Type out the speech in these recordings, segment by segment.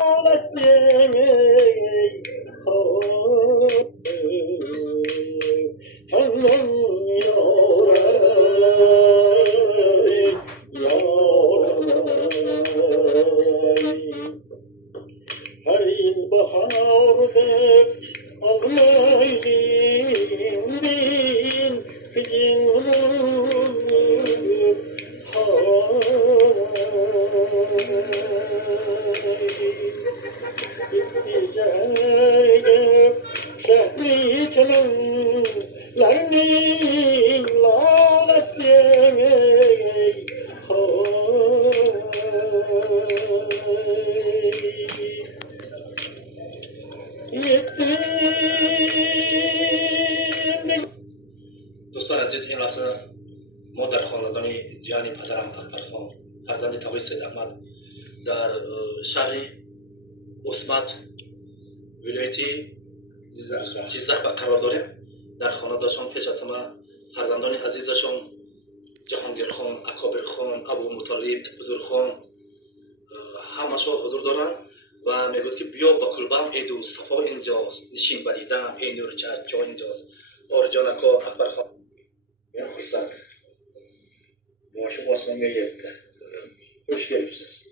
Her yıl baharda ağlayayım bin kızım İttizâgâ sehri çanım Larnin lâgasyen دوستان عزیز، این لحظه ما در خاندان جانی پدرم اکبرخان فرزند تقی سید احمد در شهر عصمت ولایتی جیزه قرار داریم. در خانه پیش از همه فرزندان عزیزشان جهانگیر خان، اکابر خان، ابو مطالب، بزرگ خان همشون حضور دارن و میگوید که بیا با کلبم ایدو صفا اینجاست، نشین بدیدم این نور چشم جا اینجاست. آرجان اکا اکبر خان Ben Hırsak. Maaşım Osman Bey'e hoş geldiniz.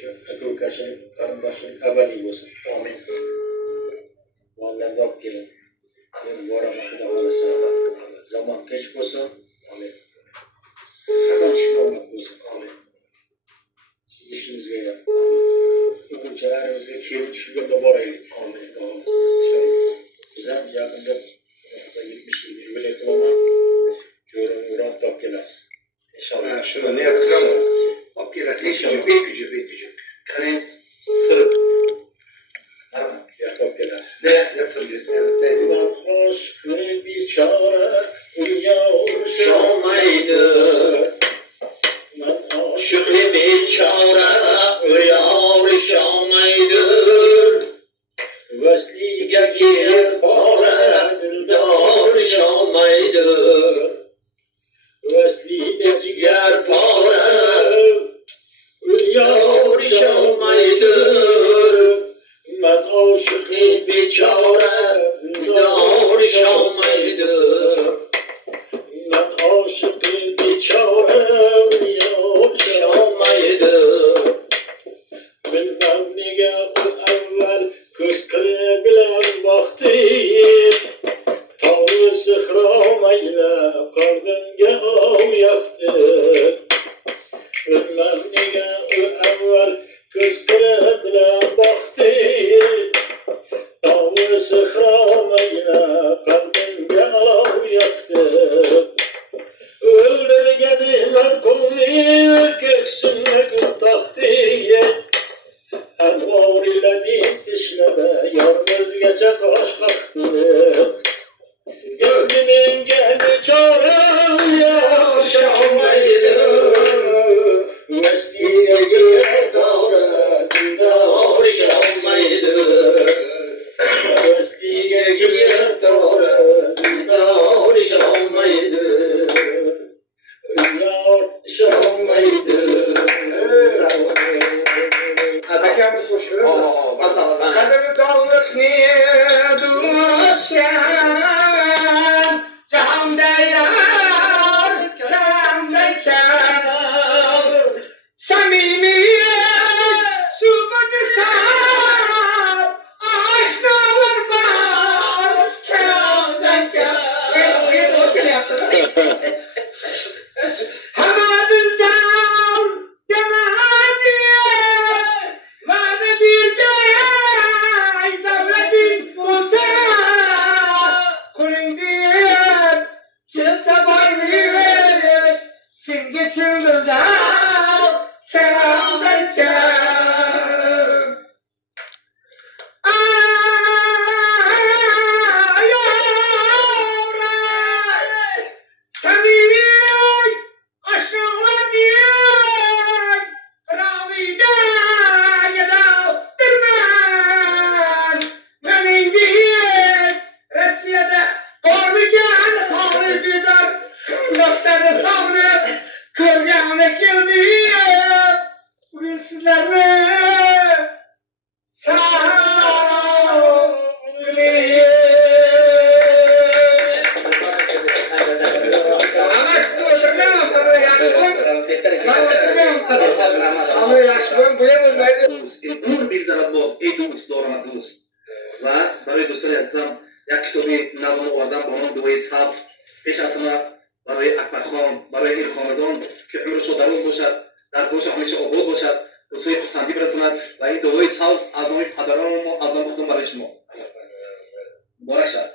Şu Akılkaş'ın karındaşın haberi olsun. Amin. Vallahi bak gelin. Bu ara mahallede olası zaman geç olsun. Amin. Hemen şimdi olmak olsun. Amin. Siz işinizi yapın. Hükümçelerinizi kim düşürgün de barayın. Amin. Bizden yakında 70 yıl jubiletim ama görün Murat Bakkelas. İnşallah. Şunu ne yapacağım? Bakkelas inşallah. Büyük. Kriz, sırıp. Arma. Ya Bakkelas. Ne sırıp? Ben hoş bir çare uyuyor şamaydı. Ben hoş bir çare uyuyor şamaydı. Vesliga gir bara dildar şamaydır. Vesliga gir bara dildar şamaydır. Men aşık biçare dildar şamaydır. Men aşık biçare dildar şamaydır. Bilmem niye o evvel kız kırı bilen vakti tağı sıhramayla kalbimge av yaktı. Bilmem niye o evvel kız kırı bilen vakti tağı sıhramayla kalbimge av yaktı. Öldürgeniler konu göksüne gün taktı. Envar ile bir işleme yalnız gece kaşlaktı. Gözümün geldi çare yaşamaydı. Mesliğe هم از همه یکشبان باید باید دوست این دور میگذرد باز ای دوست دارم دوست و برای دوستان عزیزم یک کتابی نوام آوردم با نام دوای سبز پیش از همه برای اکبر خان برای این خاندان که عمرش دراز باشد در گوش همیشه آباد باشد به سوی خرسندی برساند و این دوای سبز از نام پدران ما از نام خودم برای شما مبارک شد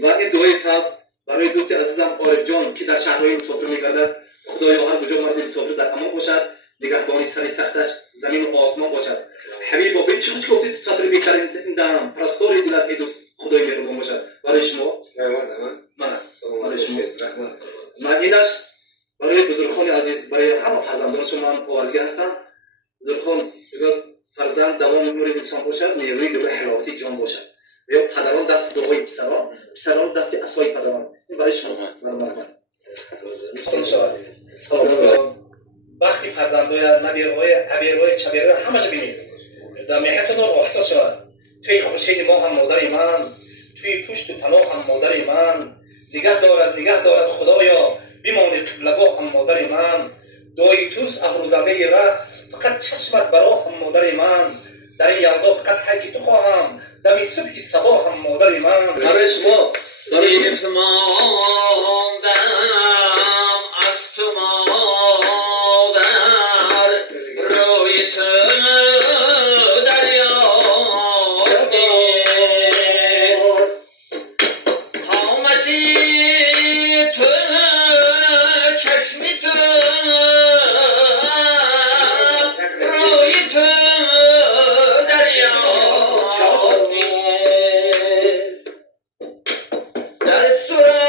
و این دوای سبز برای دوست عزیزم عارف جان که در شهرهای مسافر میگردد خدایا هر کجا مرد مسافر در امان باشد نگهبانی سری سختش زمین و آسمان باشد حبیب بابی چی گفتی تو سطر بیترین دم پرستاری دلت ای دوست خدای مهربان باشد برای شما من برای شما من اینش برای بزرگخوان عزیز برای همه فرزندان شما من آوردگی هستم بزرگخوان اگر فرزند دوام عمر انسان باشد نیروی دور حلاوتی جان باشد یا پدران دست دعای پسران دست عصای پدران این برای شما من سلام وقتی فرزندای نبیرهای عبیرهای چبیرهای همش بینید در مهنت راحت شود توی خورشید ما هم مادر من توی پشت و پناه هم مادر من نگه دارد خدایا بیمانی قبلگاه هم مادر من دعای توس افروزنده ره فقط چشمت برا هم مادر من در این یلدا فقط تکی تو خواهم دمی صبح صبا هم مادر من برای شما برای در سر